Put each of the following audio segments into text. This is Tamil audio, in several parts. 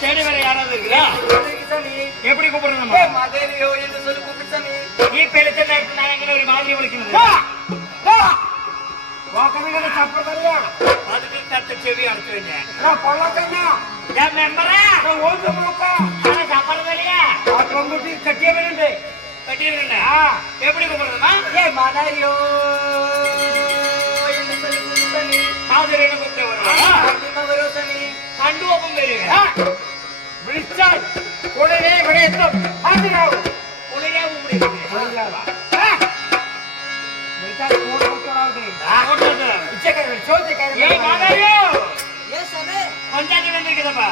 தேடி வர யாராவது இருக்குதா? எப்படி கூப்பிடுறது? மதேவியோ என்று சொல்லி கூப்பிட்டு சாமி. நீ பெருத்த நேரத்தில் நான் ஒரு மாதிரி விളിക്കുന്നത് அதுக்கு தட்டு செவி அடைச்சு வந்தேன். என் மெம்பரா சாப்பிடுறது இல்லையா? கட்டியவருண்டு கட்டியிருந்தா எப்படி கூப்பிடுறதுமா? மதேவியோ என்று சொல்லி கூப்பிட்டு சாமி. மாதிரி என்ன கூப்பிட்டு வருவா? வரும் சாமி. கண்டு ஒப்பம் பேரு விழிச்சால் உடனே விடையத்தும் ஆதிராவும் உடனே கூப்பிடுறது பஞ்சாயத்து வந்திருக்குதப்பா.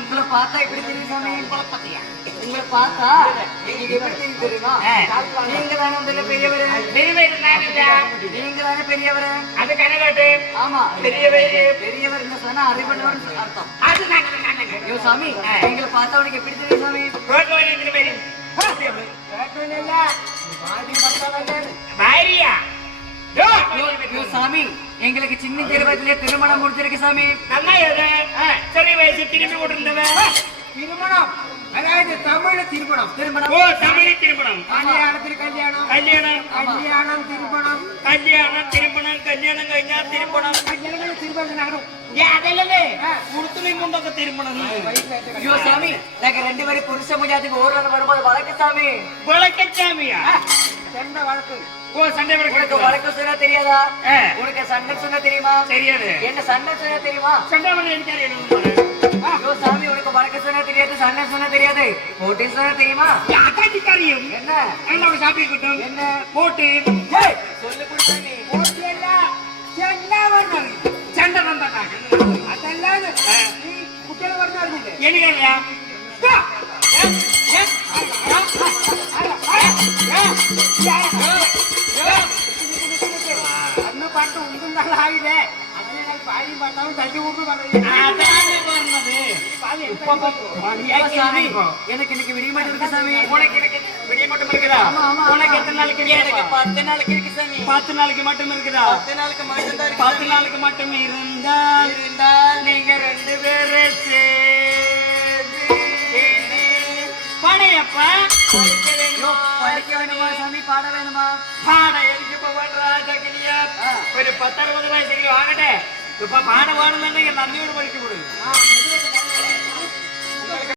உங்களை பார்த்தா எப்படி தெரியும் சாமி? உங்களை பார்த்தா எப்படி தெரியுமா? நீங்க தானே பெரியவர். நீங்க தானே பெரியவர். அது கணக்காட்டு. ஆமா பெரியவர் என்ன சொன்னா அறிவண்ணவர் அர்த்தம். ஐயோ சாமி எங்களை பார்த்தா உனக்கு எப்படி தெரியும் சாமி? சாமி எங்களுக்கு சின்ன திருமணத்திலே திருமணம் முடிச்சிருக்கு சாமி. சரி வயசு திரும்பி போட்டிருந்தவன் திருமணம் அதாவது தமிழ் திருமணம். திருமணம் ஓ தமிழ் திருமணம். கல்யாணத்தில் கல்யாணம் கல்யாணம் கல்யாணம் திருமணம் கல்யாணம் திருமணம் கல்யாணம் കഴിഞ്ഞാ திருமணம் கல்யாணம் திருமணம் അതല്ലേ കുടുത്തുമീൻ കൊണ്ടൊക്കെ തിരുമണം. ஐயோ சாமி நாங்க ரெண்டு பேரும் புருஷ முடியாதுக்கு ஓடுறது வரும்போது வழக்கு சாமி. வழக்கு சாமியா? சண்டை வழக்கு. ஓ சண்டை வழக்கு. உனக்கு வழக்கு சொன்னா தெரியாதா? உனக்கு சண்டை சொன்னா தெரியுமா? தெரியாது. என்ன சண்டை சொன்னா தெரியுமா? சண்டை பண்ண எனக்கு தெரியும். ஐயோ சாமி உனக்கு வழக்கு சொன்னா தெரியாது, சண்டை சொன்னா தெரியாது, போட்டி சொன்னா தெரியுமா? அக்காச்சி தெரியும். என்ன என்ன சாப்பிட்டு கிட்டும்? என்ன போட்டி சொல்லு கொடுத்தாங்க. போட்டி எல்லாம் சண்டை வரணும். சண்டை வந்தாக்கா அதெல்லாம் நீ குட்டியில் வரணும். எனக்கு அண்ணு பாட்டு உண்டு ஆಗಿದೆ. பாதி பார்த்தாலும் தட்டி விட்டு வர்றது சாமி எனக்கு இன்னைக்கு விடிய மட்டும் இருக்கு சாமி. உனக்கு எனக்கு விடிய மட்டும் இருக்குதா? உனக்கு எத்தனை நாளைக்கு எனக்கு 10 நாளைக்கு இருக்கு சாமி. 10 நாளைக்கு மட்டும் இருக்குதா? 10 நாளுக்கு மட்டும் தான் 10 நாளுக்கு மட்டும் இருந்தால் நீங்க 2 பேரும் சேர்ந்து படையப்பா படிக்க வேணுமா சாமி? பாட வேணுமா? பாட எதுக்கு போடுறா ஜகிலியா? ஒரு 10-60 ரூபாய் சரி வாங்கட்டே. இப்ப பாட வாடலன்னா நந்தியோடு படிக்க முடியும்.